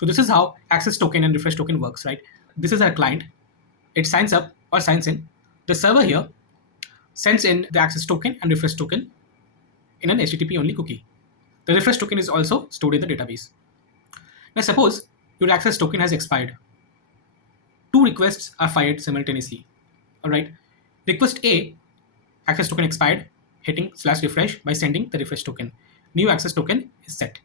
So this is how access token and refresh token works, right? This is our client. It signs up or signs in. The server here sends in the access token and refresh token in an HTTP only cookie. The refresh token is also stored in the database. Now suppose your access token has expired. Two requests are fired simultaneously. All right. Request A, access token expired, hitting /refresh by sending the refresh token. New access token is set.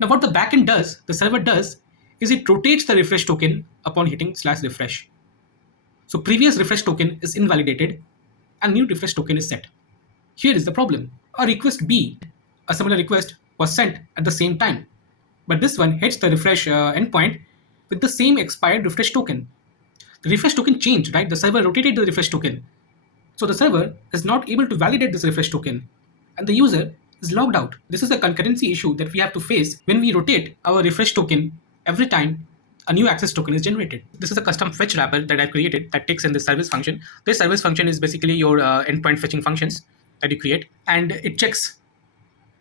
Now what the backend does, the server does, is it rotates the refresh token upon hitting /refresh. So previous refresh token is invalidated and new refresh token is set. Here is the problem. A request B, a similar request, was sent at the same time, but this one hits the refresh endpoint with the same expired refresh token. The refresh token changed, right? The server rotated the refresh token. So the server is not able to validate this refresh token and the user is logged out. This is a concurrency issue that we have to face when we rotate our refresh token every time a new access token is generated. This is a custom fetch wrapper that I've created that takes in the service function. This service function is basically your endpoint fetching functions that you create, and it checks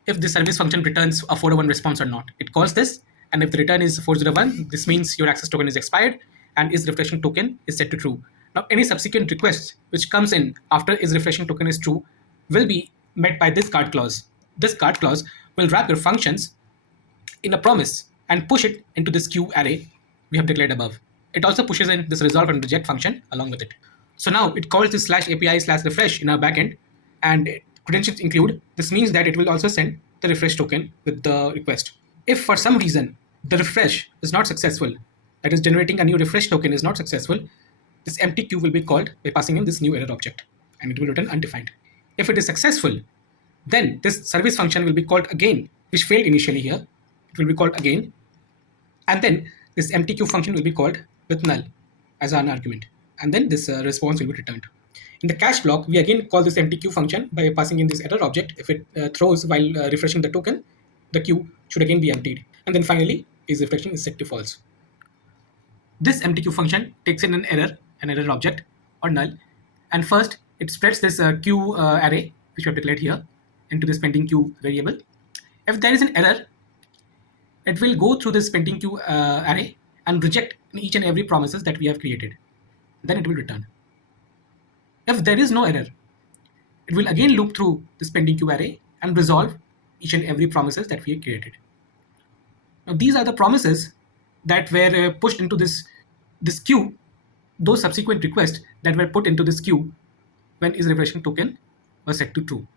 if the service function returns a 401 response or not. It calls this, and if the return is 401, this means your access token is expired and is refreshing token is set to true. Now, any subsequent request which comes in after is refreshing token is true will be met by this guard clause. This guard clause will wrap your functions in a promise and push it into this queue array we have declared above. It also pushes in this resolve and reject function along with it. So now it calls this /API/refresh in our backend, and credentials include. This means that it will also send the refresh token with the request. If for some reason the refresh is not successful, that is generating a new refresh token is not successful, this empty queue will be called by passing in this new error object, and it will return undefined. If it is successful, then this service function will be called again, which failed initially here. It will be called again, and then this empty queue function will be called with null as an argument, and then this response will be returned. In the cache block, we again call this empty queue function by passing in this error object. If it throws while refreshing the token, the queue should again be emptied, and then finally is refreshing is set to false. This empty queue function takes in an error object or null, and first it spreads this queue array which we have declared here into this pending queue variable. If there is an error, it will go through this pending queue array and reject each and every promises that we have created. Then it will return. If there is no error, it will again loop through this pending queue array and resolve each and every promises that we have created. Now these are the promises that were pushed into this queue, those subsequent requests that were put into this queue when is refreshing token was set to true.